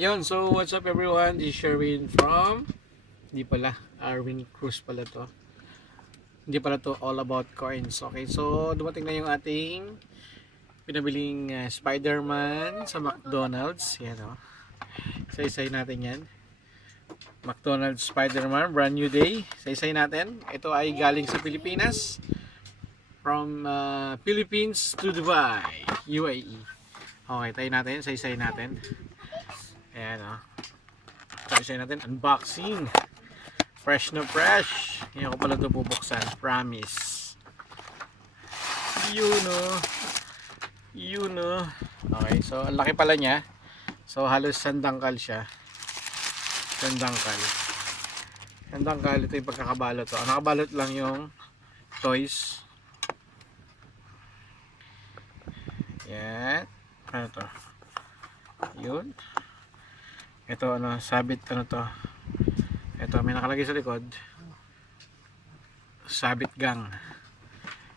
Yun, so what's up everyone? This is Sherwin from, hindi pala, Arwin Cruz pala to. Hindi pala to all about coins. Okay, so dumating na yung ating pinabiling Spider-Man sa McDonald's. Yan o. Isa-isay natin yan. McDonald's Spider-Man, brand new day. Isa-isay natin. Ito ay galing sa Pilipinas. From Philippines to Dubai, UAE. Okay, tayo natin. Isa-isay natin. Ayan o. Isa-isay natin. Unboxing. Fresh na fresh. Ngayon ko pala ito bubuksan. Promise. Yun o. Yun o. Okay, so ang laki pala niya. So halos sandangkal siya. Sandangkal. Sandangkal. Ito yung pagkakabalot to. Ang nakabalot lang yung toys. Yan. Ano to? Yun. Ito ano, sabit ano to. Ito may nakalagay sa likod. Sabit gang.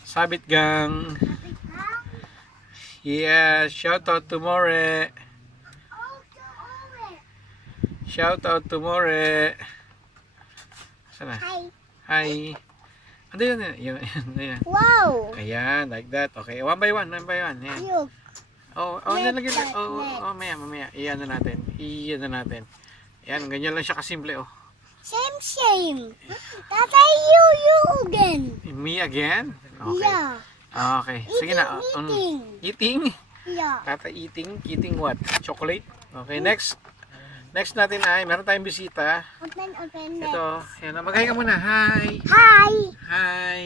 Sabit gang. Yeah, shout out to More. Shout out to More. Sana? Hi. Hi. Ano yun? Yun. Wow. Ayan, like that. Okay, one by one. Yan. Look. Oh, Net, nalagyan na. net, Oh, net. mamaya. Iyan na natin. Ayan, ganyan lang siya kasimple, oh. Same. Tatay, you again. Me again? Okay. Yeah. Okay. Sige na. Eating? Yeah. Tata eating what? Chocolate? Okay, next natin ay, meron tayong bisita. Open Ito, yan. Mag-hi ka muna. Hi. Hi. Hi.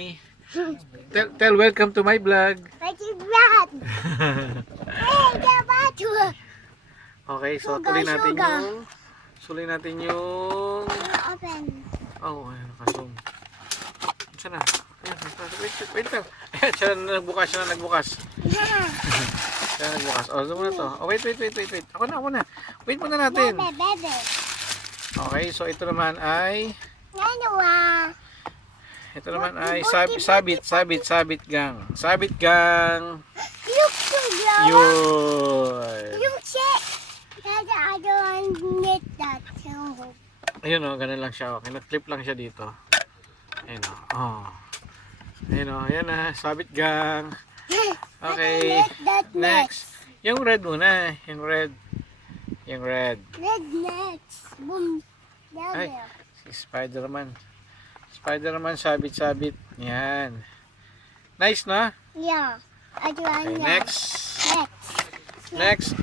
Tell welcome to my vlog. What is that? Hey, the bottle. Okay, so Sugar, sugar. tuloy natin yung Open. oh, ayun, naka-zoom. Saan na? Ayan, wait lang. Ayan, siya na nagbukas. Siya na nagbukas. Oh, zoom na to. Oh, wait. Ako na. Wait muna natin. Bebe. Okay, so ito naman ay Nanawa. sabit gang. Sabit gang. Look to the Yun. Look, shit. Dada, I don't need that too. Ayun o, ganun lang siya. Okay, nag-clip lang siya dito. Ayun o. Oh. Ayun o, ayan na. Sabit gang. Okay. Next. Yung red muna. Yung red. Red next. Boom. Ay. There. Si Spider-Man. Spider-Man sabit-sabit. Yan. Nice na? Yeah. I do Okay, next. next.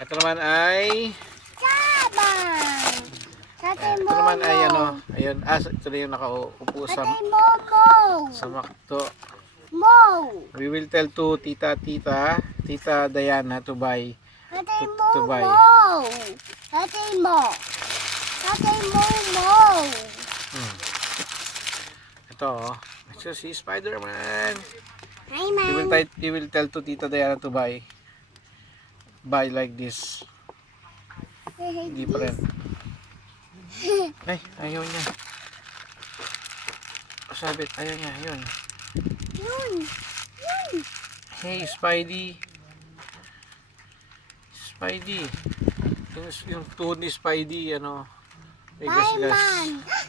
Ito naman ay Sabang. Tatay ito Momo. naman ay ano. Ayun. Ito na yung nakaupo Tatay Momo. sa McDo. Mo. We will tell to Tita Diana to buy. Tatay To buy. Momo. Tatay Mo. Tatay Momo. Ito oh. Ito si Spider-Man. Hi, man. He will tell to Tita Diana to buy. Buy like this. Hindi pa rin. Ay, ayaw niya. Sabit, ayaw niya. Yun. Yun. Hey, Spidey. Yung tuhod ni Spidey, ano. May Hi, gas-gas. man.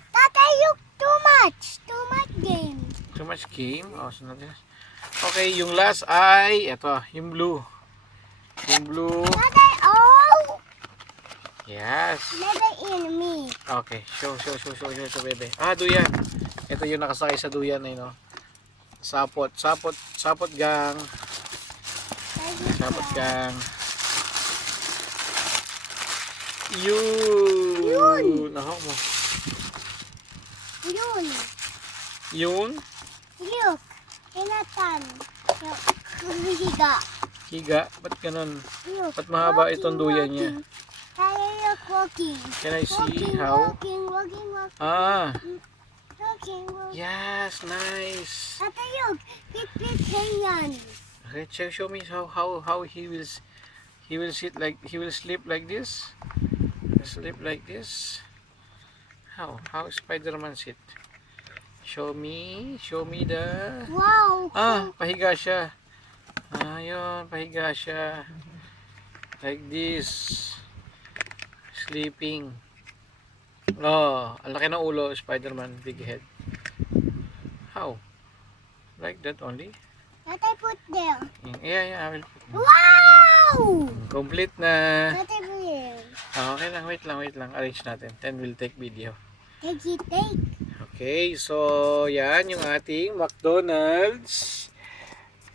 Tatay, look too much. Too much game. Too much game. Oh, so natin. Okay, yung last ay, ito, yung blue. Yung blue. Tatay, oh. Yes. Never in me. Okay, show, bebe. Duyan. Ito yung nakasakay sa duyan, eh, no. Sapot gang. Sapot gang. Yun. Nako mo. Yun. Look. Hinatan. Higa. Higa. Ba't ganun? Look. Ba't mahaba itong duyan niya? Tayo look walking. Can I see how? Walking. Walking. Yes, nice. Tatay, look. Pit ganyan. Okay, show me how he will sleep like this. How Spider-Man sit? Show me the Wow. pahiga siya. Ayun, pahiga siya. Like this. Sleeping. Oh, ang laki ng ulo, Spider-Man, big head. How? Like that only? What I put there? Yeah, I will put. Wow! Complete na. What I put there? Okay lang, wait lang. Arrange natin. Then we'll take video. Take. Okay, so yan yung ating McDonald's.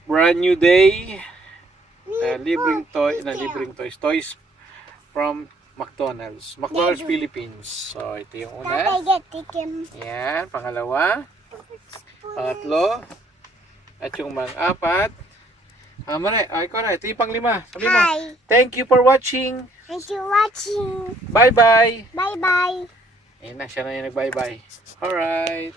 Brand new day. Libreng toys. Toys from McDonald's. McDonald's Philippines. So ito yung Tatay, una. get chicken. Yan, pangalawa. Pangatlo. At yung apat. Ikaw na. Ito yung panglima. Sabi mo. Hi. Thank you for watching. Thank you watching. Bye-bye. Bye-bye. Ayun na, siya na yung nag-bye-bye. Alright.